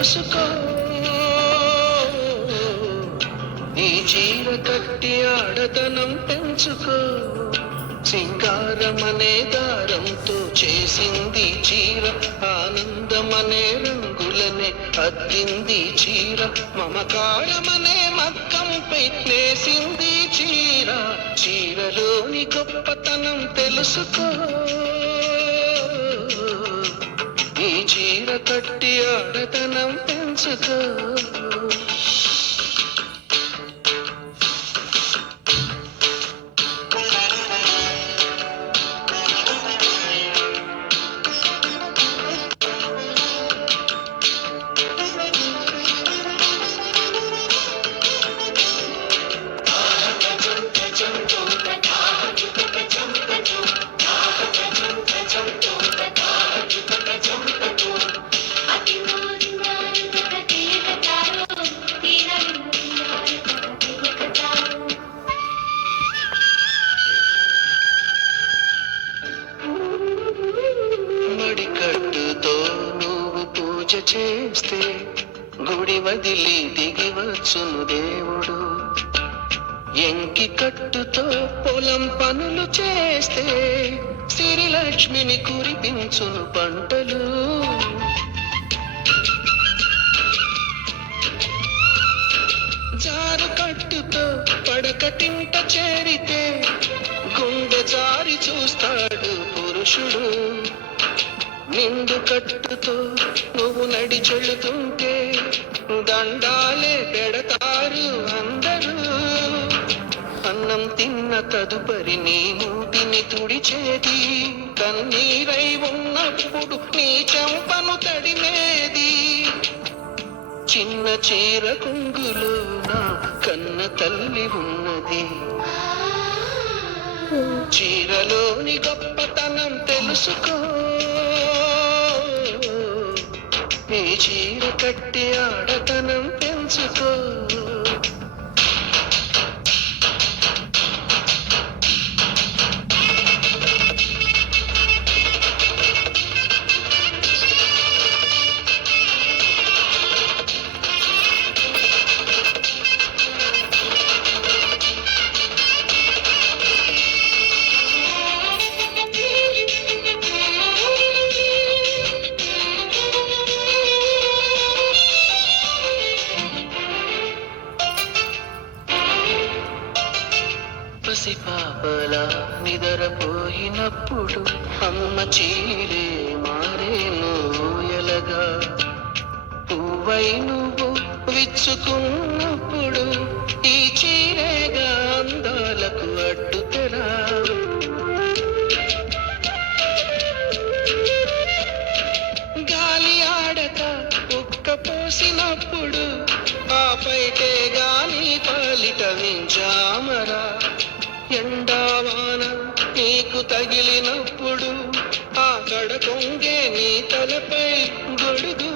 తెలుసుకో. ఈ చీర కట్టి ఆడతనం పెంచుకో. సింగారమనే దారంతో చేసింది చీర, ఆనందమనే రంగులనే అద్దింది చీర, మమకారమనే మగ్గంపై నేసింది చీర. చీరలోని గొప్పతనం తెలుసుకో. ఈ చీర కట్టి ఆడతనం పెంచుకో. మడికట్టుతో నువ్వు పూజ చేస్తే గుడి వదిలి దిగి వచ్చును దేవుడు. ఎంకి కట్టుతో పొలం పనులు చేస్తే సిరిలక్ష్మిని కురిపించును పంటలు. జారు కట్టుతో పడకటింట చేరితే గుండె జారి చూస్తాడు పురుషుడు. నిండు కట్టుతో నువ్వు నడిచెళుతుంటే దండాలే పెడతారు అందరూ. అన్నం తిన్న తదుపరి నీ మూతిని తుడిచేది, కన్నీరై ఉన్నప్పుడు నీ చెంపను తడిమేది. చిన్న చీర కుంగులో నా కన్న తల్లి ఉన్నది. చీరలోని గొప్పతనం తెలుసుకో. ఈ చీర కట్టి ఆడతనం పెంచుకో. పసిపాపలా నిద్రపోయినప్పుడు అమ్మ చీరే మారేను ఎలగా. పువ్వై నువ్వు విచ్చుకున్నప్పుడు ఈ చీరేగా అందాలకు అడ్డుతెరా. గాలి ఆడక ఉక్క పోసినప్పుడు ఆ పైటే గాని పాలిట వించామరా. ఎండావాన నీకు తగిలినప్పుడు ఆ కడకొంగే నీ తలపై గొడుగు.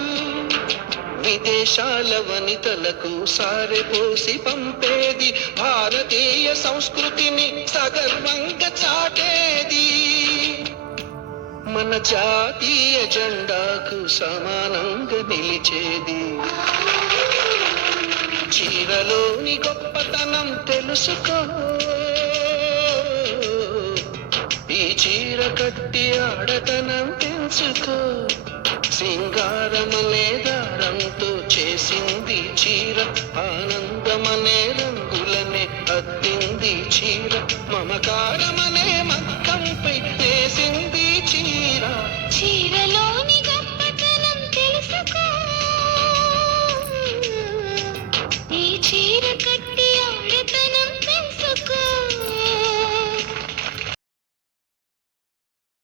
విదేశాల వనితలకు సారెపోసి పంపేది, భారతీయ సంస్కృతిని సగర్వంగా చాటేది. మన జాతీయ జెండాకు సమానంగా నిలిచేది. చీరలోని గొప్పతనం తెలుసుకో. ఈ చీర కట్టి ఆడతనం పెంచుకో. సింగారమనే దారంతో చేసింది చీర, ఆనందమనే రంగులనే అద్దింది చీర, మమకారమనే మగ్గంపై వేసింది చీర. చీరలోని గొప్పతనం తెలుసుకో. ఈ చీర